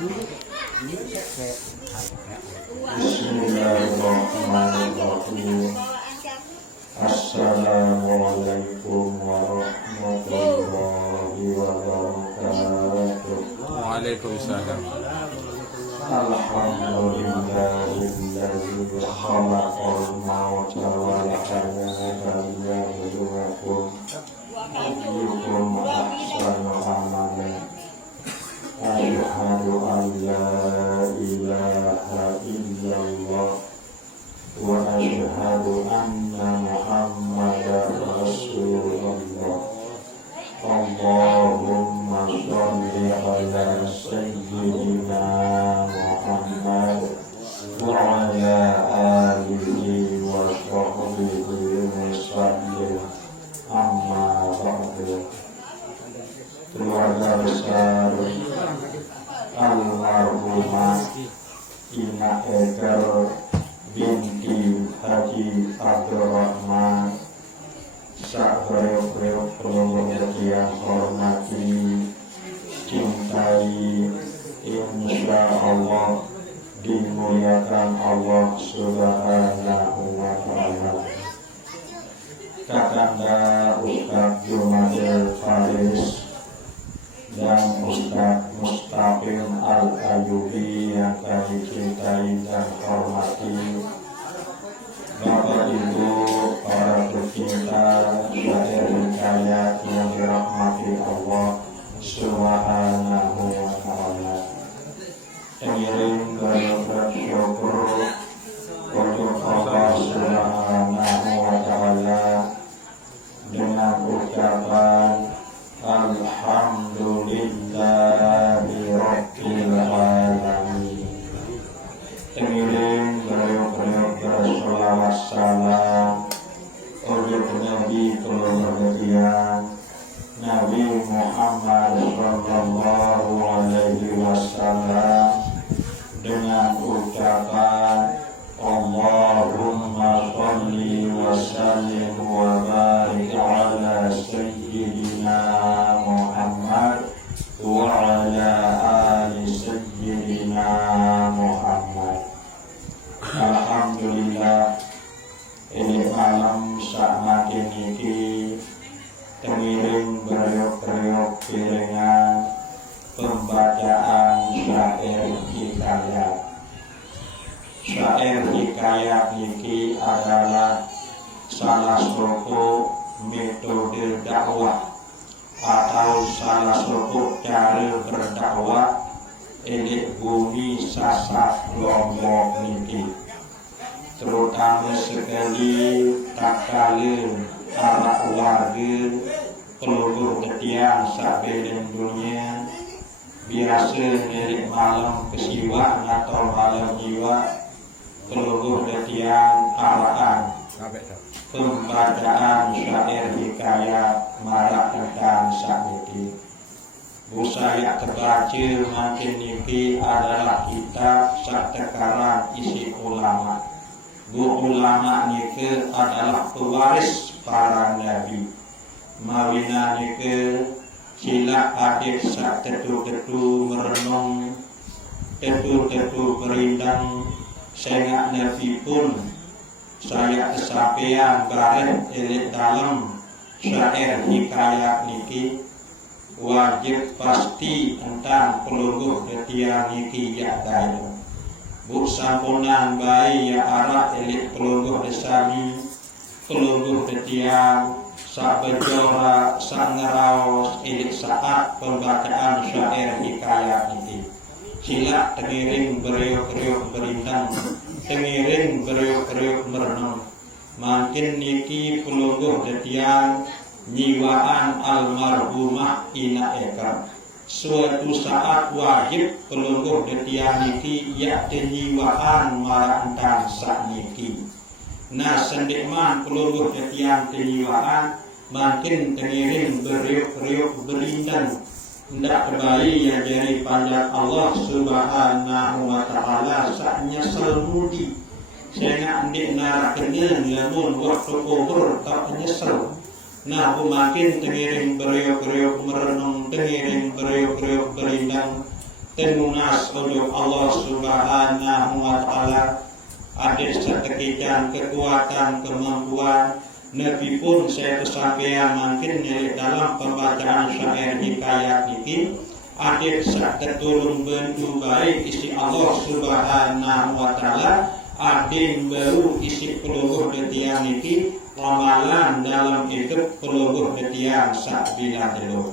Bismillahirrahmanirrahim. Assalamualaikum warahmatullahi wabarakatuh. Waalaikumsalam. Alhamdulillahillazi khalaqal mauta wal hayata liyabluwakum ayyukum ahsanu amalan. Asyhadu an la ilaha illallah wa asyhadu anna Muhammadar Rasulullah. Allahumma sholli ala sayyidina Muhammad wa ala alihi wa sahbihi wasallim. Amma ba'du. Keluarga besar almarhumah Ina Eger binti Haji Abdurrahman sabreo-breo keluarga yang hormati, cintai, insya Allah dimuliakan Allah Subhanahu wa ta'ala. Kakanda Ustaz Jumadil Faris dan Ustaz Mustaqim Al-Ayubi yang kami cintai dan hormati, Bapak Ibu para pecinta syair hikayat yang dirahmati Allah Subhanahu wa ta'ala. Mengirim banyak syukur untuk Allah Subhanahu wa ta'ala dengan ucapan Alhamdulillahi Rabbil Alamin. Mengirim beliau-beliau bersolawat salam untuk Nabi kemuliaan Nabi Muhammad Sallallahu Alaihi Wasallam dengan ucapan Allahumma sholli wa sallim wa barik ala sayyidina Muhammad wa ala ali sayyidina Muhammad. Alhamdulillah, ini malam sak makin iki tengiring beriuk-beriuk piringan pembacaan syair hikayat. Syair hikayat niki adalah salah satu metode dakwah atau salah satu cara berdakwah di bumi Sasak Lombok niki, terutama sekali tak kala anak warga peluru ketian sabelin dunia biasa dari malam kesiwaan atau malam jiwa peluru ketian arahan pembacaan syair hikayat marak tentang sakniki. Busaya terbaca makin niki adalah kitab saktekaran isi ulama. Bu ulama niki adalah pewaris para nabi. Mawina niki sila adik sak tetu-tetu merenung, tetu-tetu berindang sengak nabi pun saya kesampaian bareng elit dalam syair hikayat niki wajib pasti tentang pelungguh detia niki ya dayu. Bu sampunan bayi ya arah elit pelungguh desami pelungguh detia sak bejora sak ngeraos elit saat pembacaan syair hikayat niki. Sila tengiring beriuk-riuk berindang, tengiring beriuk-riuk merenung. Makin niki pelungguh detian nyiwaan almarhumah Ina Eger. Suatu saat wajib pelungguh detian niki yakti nyiwaan marantang sak niki. Nah sendikman pelungguh detian tenyiwaan makin tengiring beriuk-riuk berindang. Ndak kebayi yang jadi panjat Allah Subhanahu wa ta'ala sak nyesel mudi. Saya ndik narak kenyan lamun waktu kubur tak nyesel. Nah makin tengiring beriuk-riuk merenung, tengiring beriuk-riuk berindang. tenunas untuk Allah Subhanahu wa Ta'ala. Ada setekikan kekuatan kemampuan Nabi pun saya kesampaian mungkin dalam pembacaan syair hikayat ini ada seketurun bentuk baik isi Allah Subhanahu wa Ta'ala. Ada baru isi peluluh detian ini ramalan dalam hidup peluluh detian sabila dulu.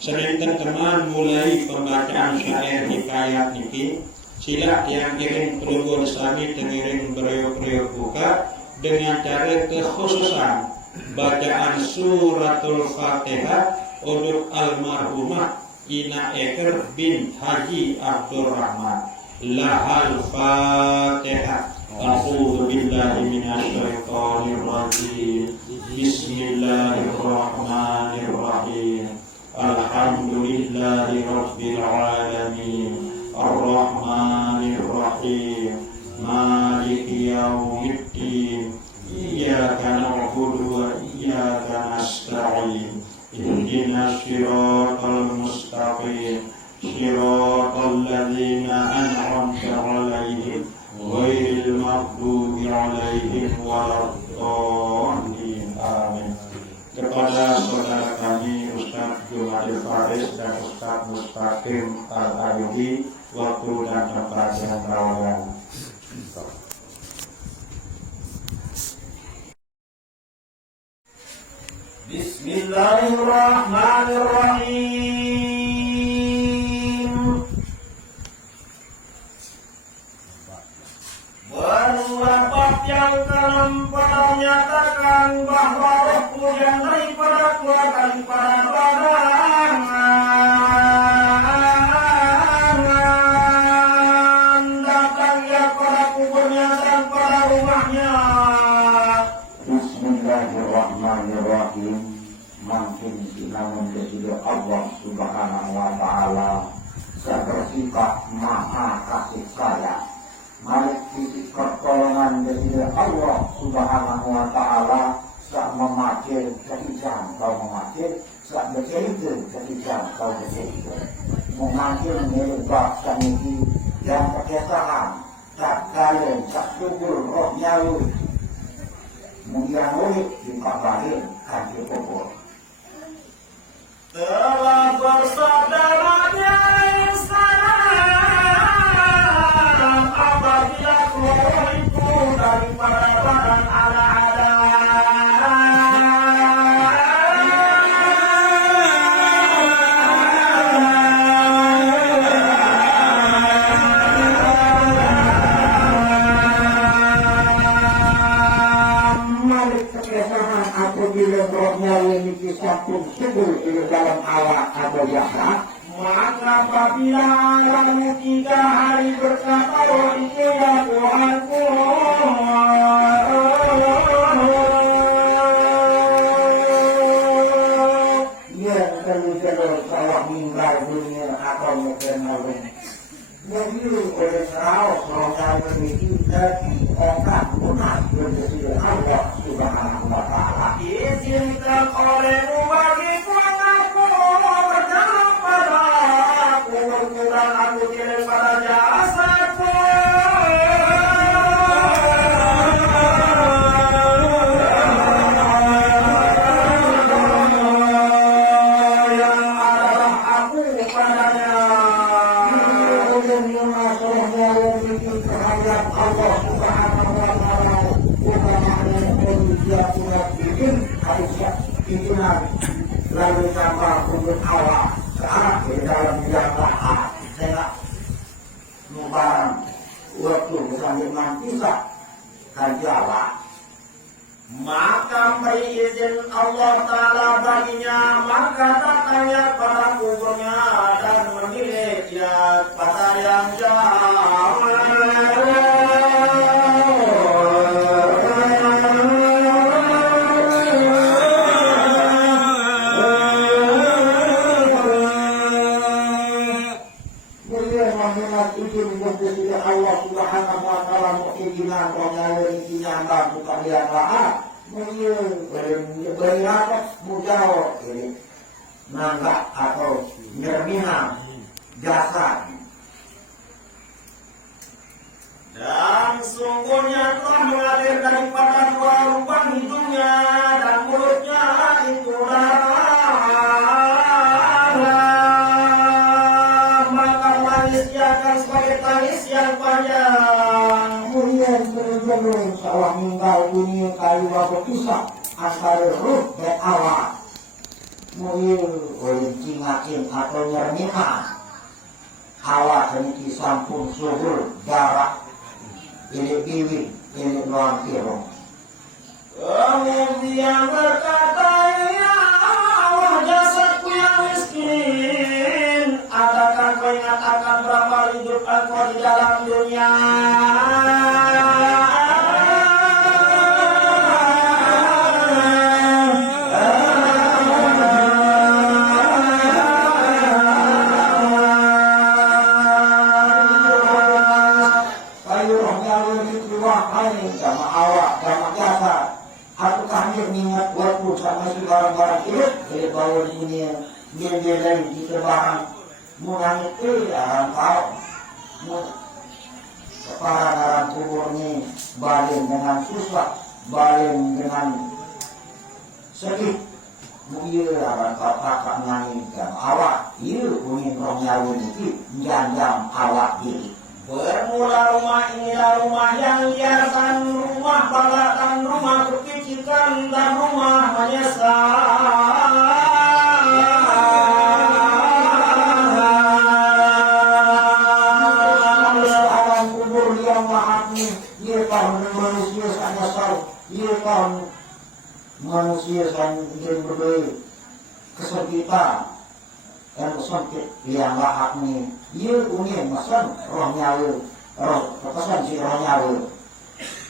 Sering teman mulai pembacaan syair hikayat ini, sila yang ingin peluluh sami tengiring beriuk-beriuk buka dengan cara kekhususan bacaan suratul Fatihah untuk almarhumah Ina Eker bin Haji Abdurrahman. Lahal Fatihah. A'udzu billahi minasyaitonir rajim. Bismillahirrahmanirrahim. Alhamdulillahi rabbil alamin. Ar-Rahmanir-Rahim. Maliki yaumiddin. Iyyaka na'budu wa iyyaka nasta'in. Ihdinas siratal mustaqim. Siratal ladzina an'amta 'alaihim ghairil maghdubi 'alaihim waladdallin. Amin. Kepada saudara kami Ustaz Jumadil Faris dan Ustaz Mustaqim Al-Ayubi, waktu dan tempat yang berlawanan. Bismillahirrahmanirrahim. Barulah bab yang keempat menyatakan bahwa roh hujan daripada keluar daripada badangan datang ia pada kuburnya dan pada rumahnya. Bismillahirrahmanirrahim. Makin namun kepada Allah Subhanahu wa Ta'ala bersikap maha kasih sayang. Mari sisi pertolongan dari Allah Subhanahu wa Ta'ala sak memakai kehidupan kau memakai sak bercerita kehidupan kau bercerita memakai menyebab saniki yang perkesahan tak kalian tak subur roh nyawa mungkin murid di kabarin kaki pokok telah bersabdaranya Islam apabila keluar itu daripada badan apabila rohnya ini disambung subur di dalam awak atau jasad, maka apabila lalu 3 hari berkata oh itu ya Tuhanku ia terus kalau meninggal dunia atau mengenalnya menyuruh oleh raus rohnya memiliki dari orang munah berjaya Allah Subhanahu wa Ta'ala. izinkan olehmu bagiku aku berjalan pada aku berkurang aku kirim pada jasadku yang adalah aku padanya rohnya memiliki terhadap Allah Subhanahu wa Ta'ala utamanya dia punya bikin harus pimpinan lalu tambah untuk awak saat di dalam jamaah saya mubarak waktu sambil mantisah kan jalan maka beri izin Allah Ta'ala baginya maka datangnya pada kuburnya dan memilih dia pada yang jauh Allah Subhanahu wa Ta'ala mukinan rohnya ini nyata bukan yang lain berapa mujawab ini nanggak atau nyermihan jasa disediakan sebagai tangis yang panjang. Kemudian berjalur seolah meninggal dunia kayu berpisah antara ruh dan awak. Kemudian oleh cingakin atau nyermikan awak ini sampun suhul darah ini biwin ini luar kiro. Kemudian berkata, ya Allah, jasadku yang miskin, adakah kau ingat akan berapa hidup engkau di dalam dunia? Kayu rohnya lebih keluar ini sama awak sama jasad. Aku kami mengingat waktu sama si barang-barang hidup dari bawah dunia dia lain di barang menangis kau kepala kuburnya balik dengan susah balik dengan sedih mungkin akan kakak menganginkan awak iya ingin rohnya ini jam awak diri. Bermula rumah inilah rumah yang biarkan rumah balakan, rumah kepicikan dan rumah menyesal. Alam kubur yang mahat ni, ia tahu manusia sangat tahu, ia tahu manusia sangat ingin berbeza kesempitan. Yang sempit yang lahap ni, ia ingin masan roh nyawa, roh kepesan si roh nyawa.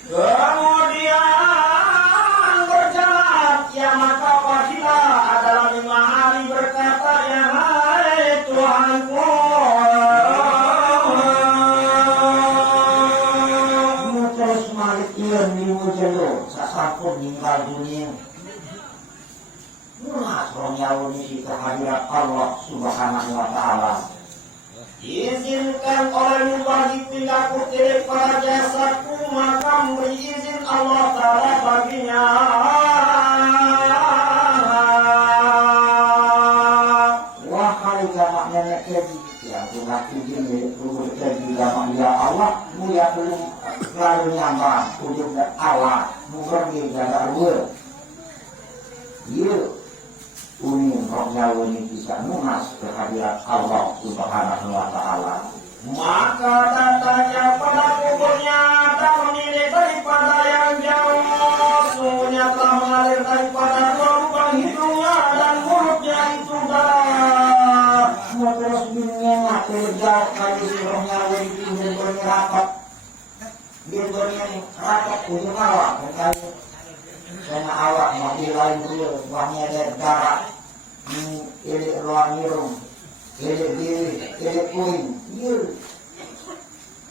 Kemudian berjalan, ya maka apabila adalah 5 hari berkata, ya hai Tuhanku. Terus malik ia lima jalur, sasampun meninggal dunia. Mas roh nyawa ni kehadirat Allah Subhanahu wa Ta'ala. Izinkan olehmu bagi pindahku tilik pada jasadku, maka memberi izin Allah Ta'ala baginya. Wahai jamak nenek keji yang telah izin milik kubur keji jamak ya Allah, mulia belum lalu nyambang ujung dan awal mukerni jaga dua. Ya, uning roh nyawa ini bisa nunas kehadirat Allah Subhanahu wa Ta'ala. Maka tandanya pada kuburnya ada menilik daripada yang jauh. Sungguhnya telah mengalir daripada dua lubang hidungnya dan mulutnya itu darah. Terus dunia kerja kali si roh nyawa itu dia rapat. Dia rapat ujung awak berkali. Karena awak mati lain dulu, wahnya ada darah. Ini ruang hirung, ini diri, ini kuing, iya.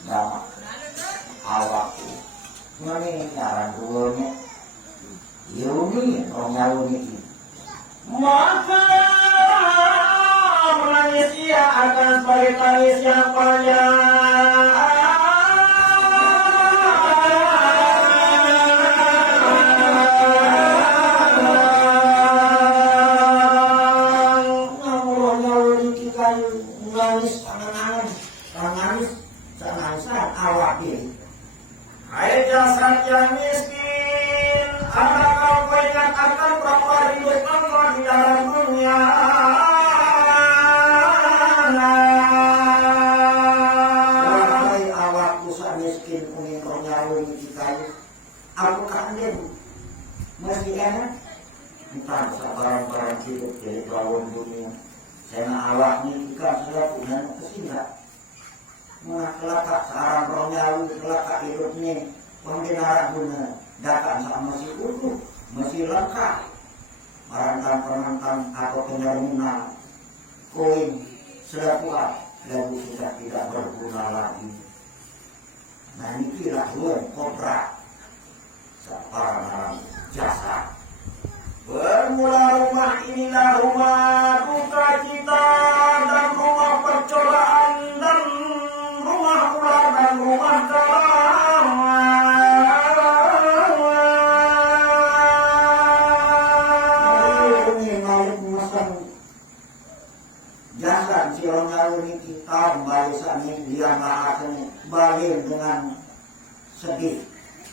Nah, awak ini nyaran duanya. Yuni, roh nyawa ini. Maka menangis ia akan sebagai tangis yang panjang. Hai jasad yang miskin, adakah kau ingat akan berapa hidup engkau di dalam dunia? Wahai awak usaha miskin ingin kau nyawa di kayu, aku kangen masih enak. Entah barang-barang hidup dari bawah dunia. Saya awak ni ikan sudah punya kesinggah. Kelakak seorang roh nyawa, kelakak hidupnya pembinaan guna datang sama masih utuh, masih lengkap mantan atau penyermuna koin sudah kuat lalu sudah tidak berguna lagi. Nah ini kira luar kontrak seorang jasa. Bermula rumah inilah rumah duka cita dan rumah percobaan dan rumah ular dan rumah kalah. Jasa si orang lalu ini kita kembali saat ini dia akan balik dengan sedih,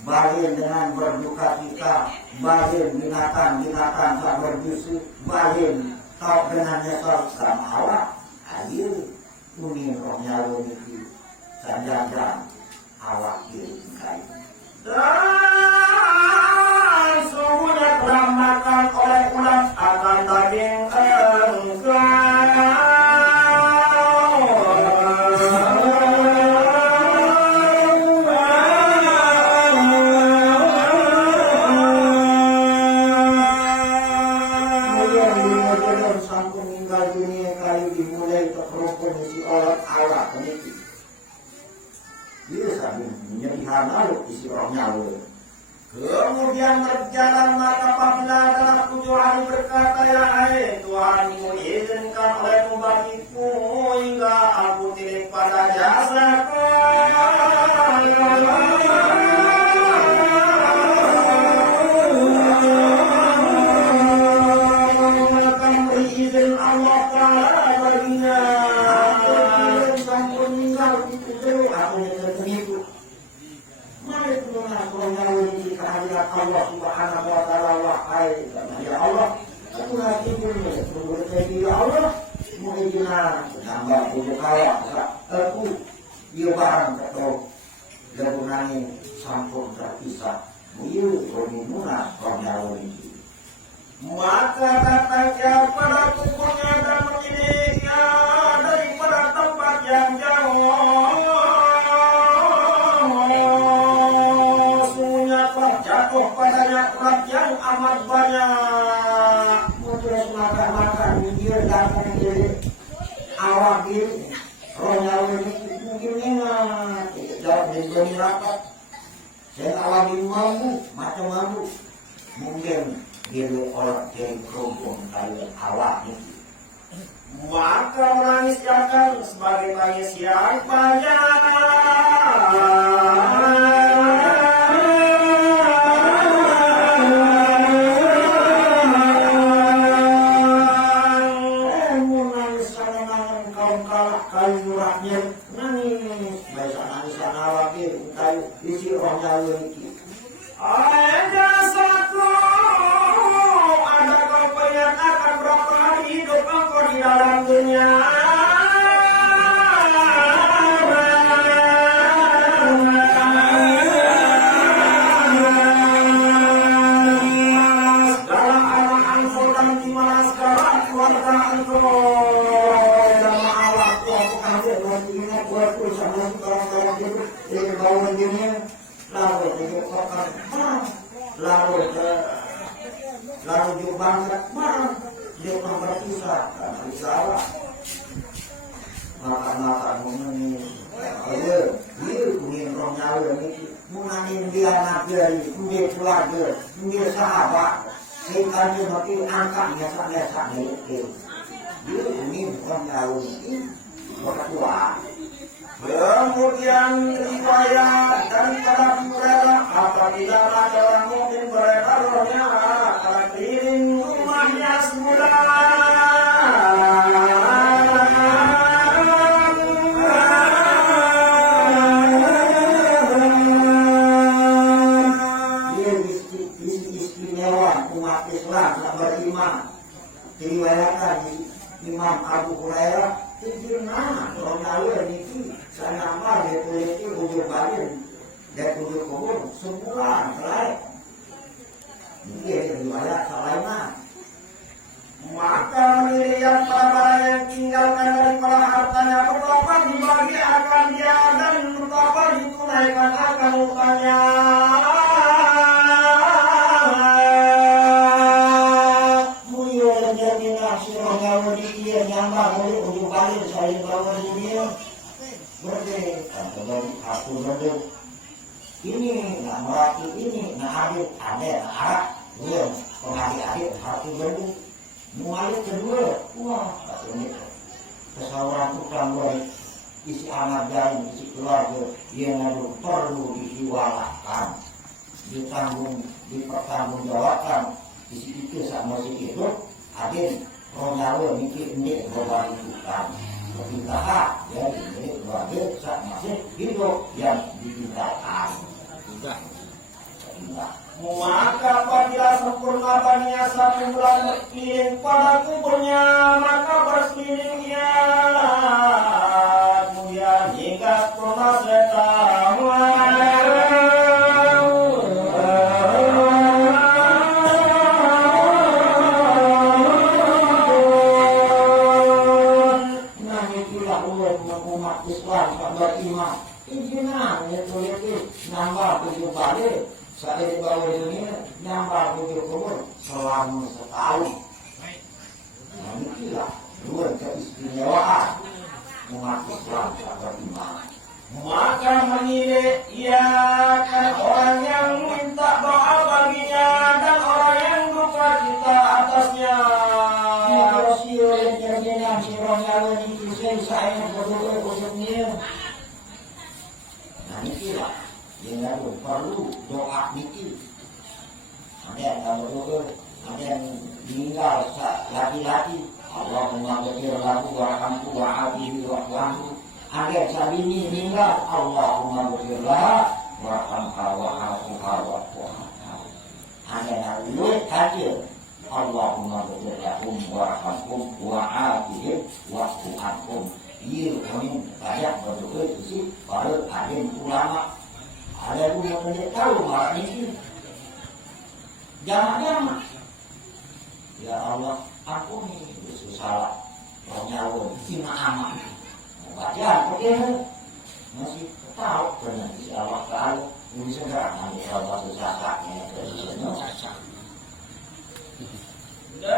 balik dengan berduka cita, balik binatang-binatang tak berdusu, balik kau dengan nyesal sama awak. Ayo kuning rohnya ini sanjang awak diri kain. Dan sungguhnya telah makan oleh ulat akan daging engkau. Sampun meninggal dunia kali dimulai terperukun isi Allah peniti. Dia sambil menyedihan lalu isi rohnya lalu. Kemudian berjalan maka apabila dalam 7 hari berkata, ya hai Tuhan, izinkan olehmu bagiku hingga aku tilik pada jasaku. Izin Allah Ta'ala baginya. Sampun meninggal itu aku itu. Mari kita mengalir kehadiran Allah Subhanahu Wa Ta'ala. Wahai ya Allah, aku hati ini berkata ya Allah, muhijina tambah punya kaya aku dia barang atau gabungan sampun terpisah. Muyu bermuna orang ini. Maka datangnya pada tubuhnya dan menyelidiknya daripada tempat yang jauh. Sungguhnya telah jatuh padanya urat yang amat banyak. Terus makan dia dan menjadi awak diri. Rohnya ini mungkin ingat jawab di bumi rapat. Saya alami mampu macam mampu mungkin. Diri orang dari kerumpun kali awak ini. Maka menangis akan sebagai tangis yang banyak. Menangis karena kaum kalah kayu murahnya. Nangis biasa nangisan awak ini kayu isi rohnya ini. Ada satu akan berapa hari hidup engkau di dalam dunia. Segala anak engkau dan di mana sekarang keluarga engkau dan Allah Tuhan kasih buat ini buat sama orang-orang itu ini bangun dunia lalu hidup kotor lalu juga bangsa marah dia pernah berpisah karena risalah makan mengenai dia ingin roh nyawa ini mengenai dia nabi dia keluarga dia sahabat sehingga dia mati angkatnya biasa itu dia ingin roh nyawa ini berkuat. Kemudian riwayat daripada Hurairah apabila ada orang mukmin beredar rohnya akan keliling rumahnya semula. Dia istimewa umat Islam yang beriman. Diriwayatkan Imam Abu Hurairah Nah, kalau nyawa ini saya nama dia tulis ujung badan dan ujung kubur semua selai. Dia riwayat selaiman. Maka melihat para yang tinggalkan dari para hartanya betapa dibagi akan dia dan betapa ditunaikan akan utangnya. Dia nyambang oleh ujung balik saya bawa dunia merdeka kembali aku merdeka ini nak meraki ini nak adil ada harap dia pengadil aku merdeka mulai kedua wah ini kesalahan tukang baik isi anak dan isi keluarga yang ada perlu disiwalakan ditanggung dipertanggungjawabkan isi itu sama si itu adil. Roh nyawa mikir ini berbalik tukang pemerintahan ya ini sebagai masih hidup yang ditinggalkan Sudah. Maka apabila sempurna baninya satu bulan berkeliling pada kuburnya, maka berkeliling ia kemudian hingga sempurna umat Islam beriman izinlah itu nambah 7 kali saya di bawah dunia nambah 7 kubur selama setahun. Nah inilah dua keistimewaan umat Islam beriman. maka menilai ia kan orang yang minta doa baginya dan orang yang duka cita atasnya. Nah inilah yang perlu doa mikir. Ada yang berdoa, ada yang meninggal laki-laki. Allahumma ghfir lahu warhamhu wa'afihi wa'fu. Ada yang sabini meninggal. Allahumma ghfir lahu warhamha wa'afuha wa'fu. Ada yang luwih kacil. Allahumma ghfir lahum warhamhum wa'afihim wa'fu anhum. Ia kami banyak berdoa itu sih para alim ulama. Ada pun yang tidak tahu marah ini. Jangan-jangan. Ya Allah, aku ni salah. Nyawa sima aman. Baca okey. Masih tahu benar si Allah Taala ini segera nanti Allah sesatnya terus. Dan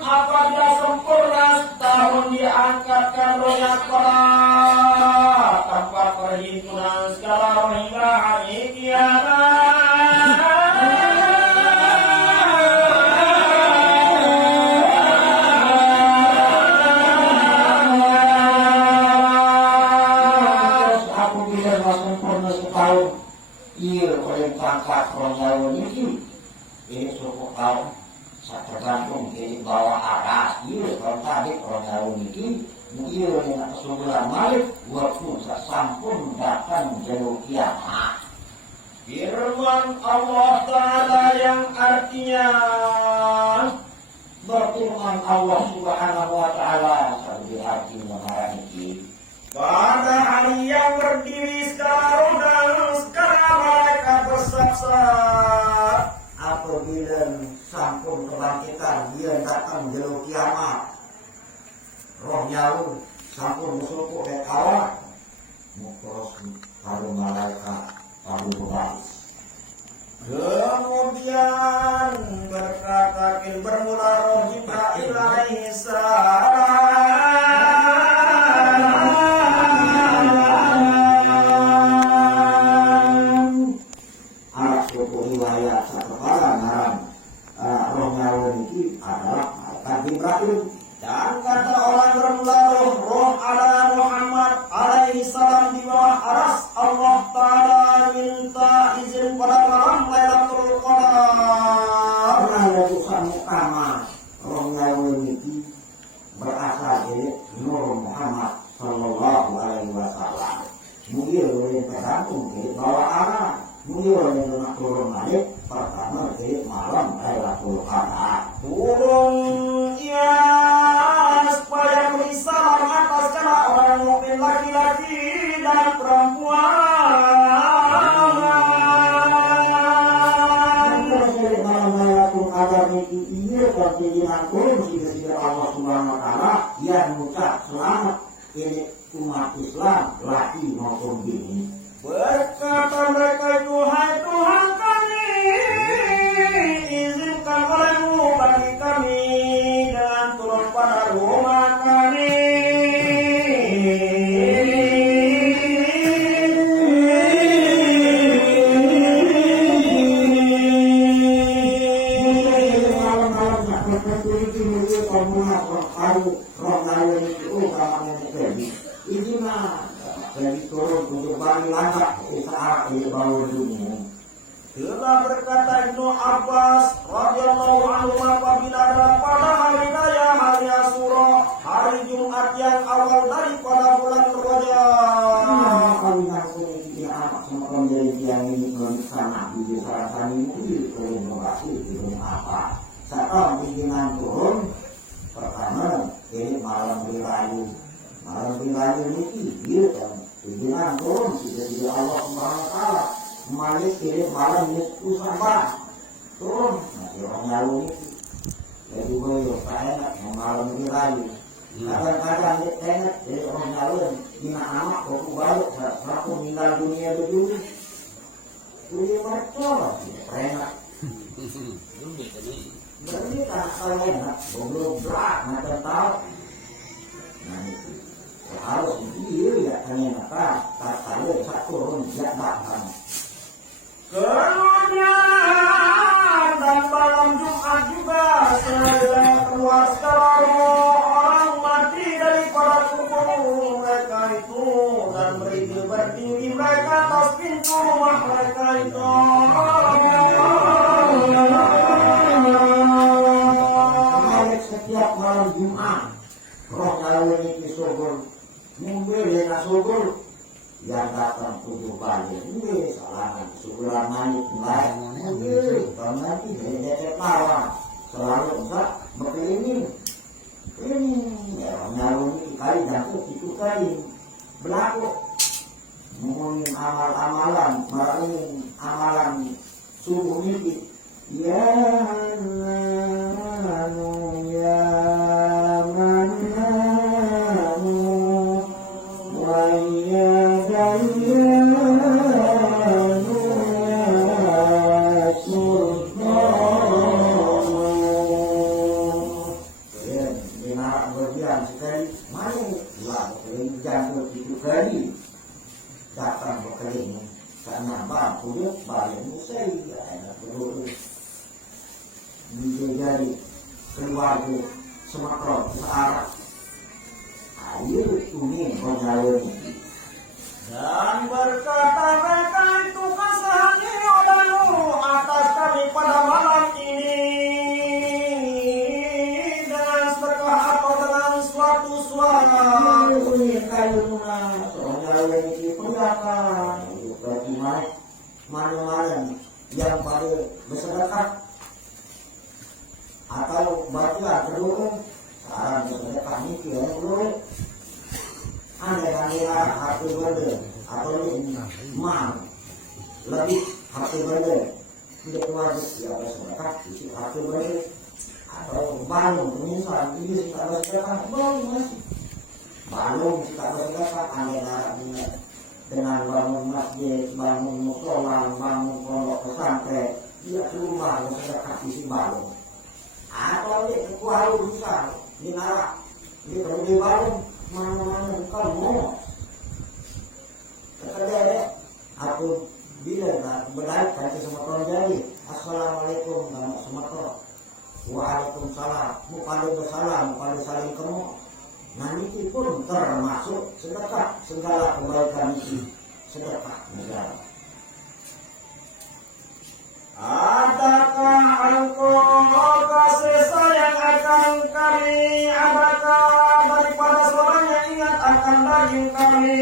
apabila sempurna setahun diangkatkan rohnya kepada tempat perhimpunan segala roh hingga hari kiamat. Apabila sempurna setahun ia oleh pangkat rohnya ini suku kaum tergantung dari bawah aras iya kalau tadi orang jauh ini iya yang sebulan malik waktu sampun datang jauh kiamat. Firman Allah Ta'ala yang artinya Berfirman Allah Subhanahu wa Ta'ala seperti artinya marah ini pada hari yang berdiri sekarang dan sekarang mereka bersaksar apabila sampun kebangkitan dia datang jauh kiamat roh nyawa sampun bersuku dan awak mukros harum malaikat harum berbais. Kemudian berkata bermula roh Jibril alaihi salam riwayat sekepalan haram roh nyawa ini adalah malaikat Jibril. dan kata orang bermula roh adalah Muhammad alaihi salam di bawah aras Allah Ta'ala minta izin pada malam Lailatul Qadar. Lailatul Qadar roh nyawa ini berasal dari Nur Muhammad sallallahu alaihi wasallam. Mungkin yang tergantung dari bawah arah. Mungkin yang nak turun balik pertama dari malam Lailatul Qadar. Turun ia supaya beri salam atas segala orang mukmin laki-laki dan perempuan. Malam Lailatul Qadar ini pertidinan turun sehingga Allah Subhanahu wa Ta'ala yang mengucap selamat ini umat Islam laki maupun bini. Berkata mereka, Tuhan Tuhan kami, izinkan olehmu bagi kami dengan turun pada rumah kami. Jadi turun untuk balik lanjut ke saat di bawah dunia. Telah berkata Ibnu Abbas radhiyallahu anhu apabila ada pada hari raya hari Asyura, hari Jumat yang awal daripada bulan Rajab. Kami ngasih dia anak sama kondisi yang ini sana di desa kami itu boleh membahas itu apa? Sekarang bikinan turun pertama ini malam birayu ini dia kan bikinan turun tidak Allah Subhanahu Wa Taala Malik ini malam itu sabar turun nanti orang lalu itu jadi gue enak malam birayu kadang-kadang dia enak jadi orang lalu bina anak kok balik satu meninggal dunia dulu dunia mercon enak berarti kan kalau enak belum berat macam tahu nah itu harus dia ya hanya tak tahu satu orang tidak bahkan Keluarnya dan malam Jumat juga saya keluar seluruh orang mati daripada kubur mereka itu dan berdiri mereka atas pintu rumah mereka itu. Setiap malam Jumat roh lalu ini subur membeli subur yang datang tujuh kali ini salah syukuran manik baik kalau nanti dia ketawa selalu enggak berkeliling ini ya nyawa ini kali jatuh itu kali berlaku ngomongin amalan marangin amalan subuh ini ya datang berkeliling karena bangku dia bayar musai enak perlu menjadi keluarga Sumatera searah ayo ini mengalir Dan berkata mereka itu kasihani olalu atas kami pada malam ini dengan sedekah atau dengan suatu suara. ini kayu lunas mengalir ini perlahan berarti mana yang pada bersedekah atau baca kedua sekarang bersedekah ini yang kedua andai hati berde atau mal lebih hati berde tidak wajib siapa sedekah isi hati berde atau balung misalnya ini kita bersedekah balung kita bersedekah andai dengan bangun masjid, bangun musola, bangun pondok pesantren, dia rumah bersedekah isi balung. Atau dia kekualu bisa dinarak, dia pergi balung mana-mana bukan mau. Terkadang aku bila berdaik kata Sumatera jadi, Assalamualaikum warahmatullahi wabarakatuh. Waalaikumsalam. Mukali bersalam, mukali saling kamu. Nah itu pun termasuk sedekah segala kebaikan itu sedekah negara. Adakah engkau kasih sayang akan kami? Adakah daripada seorang yang ingat akan daging kami?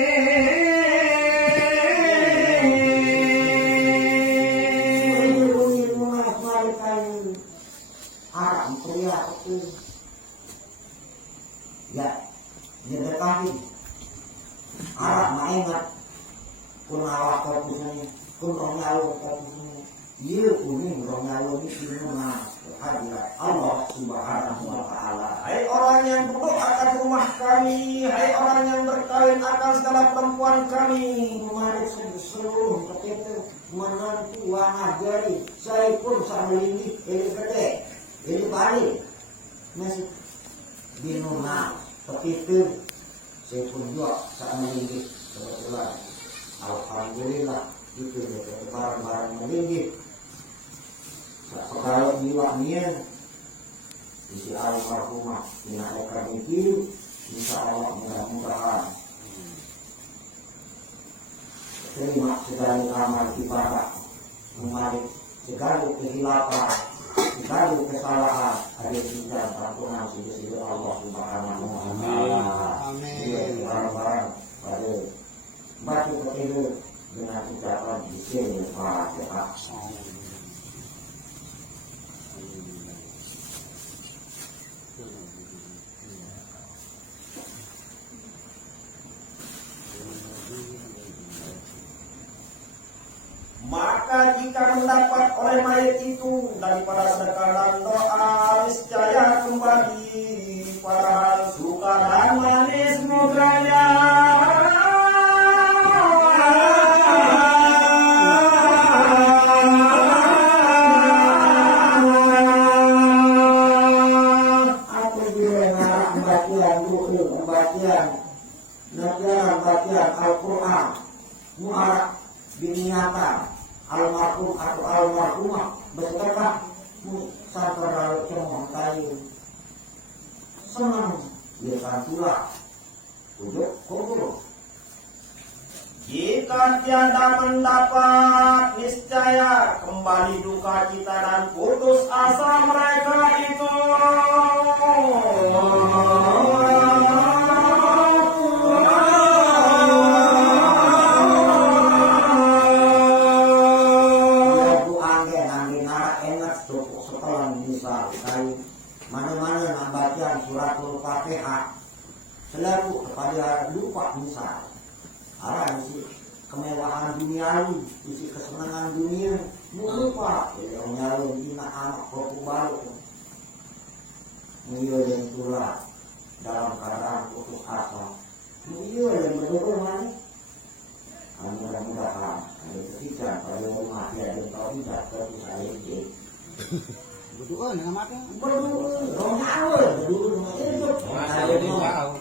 Haram pria itu ya nyedekahin Arab maingat kun awak kopusnya kun rongalu kopusnya iya kuning rongalu ini dimana hadirat Allah Subhanahu Wa Taala. Hai orang yang duduk akan rumah kami, hai orang yang berkawin akan segala perempuan kami, Mari seluruh ketika menantu wanah jari saya pun sama ini gede ini balik masih binungan begitu saya pun juga saat meninggi kebetulan alhamdulillah itu barang-barang meninggi kalau jiwanya isi almarhumah dinaikkan itu insya Allah mudah-mudahan terima segala amal ibadah Mengalik segala kehilapan, segala kesalahan ada tinggal ampunan sisi Allah Subhanahu wa taala. Amin. Barang-barang pada baca ketiga dengan ucapan bismillahirrahmanirrahim. Maka jika mendapat oleh mayat itu daripada sedekah dan doa, niscaya kembali padahal suka dan manis mukanya. Apabila nak pembagian doa, pembagian Al-Quran, muarak diniatan almarhum atau almarhumah bersedekah sabar cemong kayu senang dia santulah ujuk kubur. Jika tiada mendapat, niscaya kembali duka cita dan putus asa mereka itu. Mana-mana nak baca suratul Fatihah selalu kepada lupa misal arah isi kemewahan duniawi, isi kesenangan dunia lupa yang nyalon ina anak kopu baru mengiyo tulah dalam keadaan putus asa mengiyo yang betul mana mudah-mudahan ada ketika pada rumah dia dan kau tidak terus saya Berdoa dengan mata. Berdoa, orang awal, berdoa dengan itu. Saya di tahu.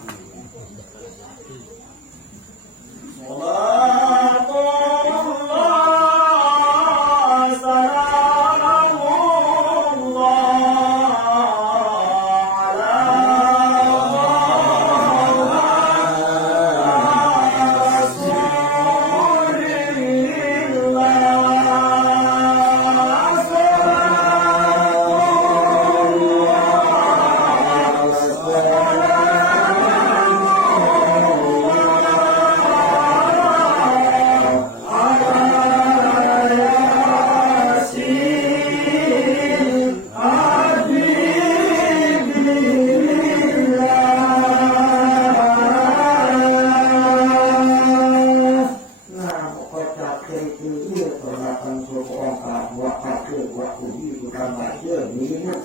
buat pakai buat uji bukan baca minum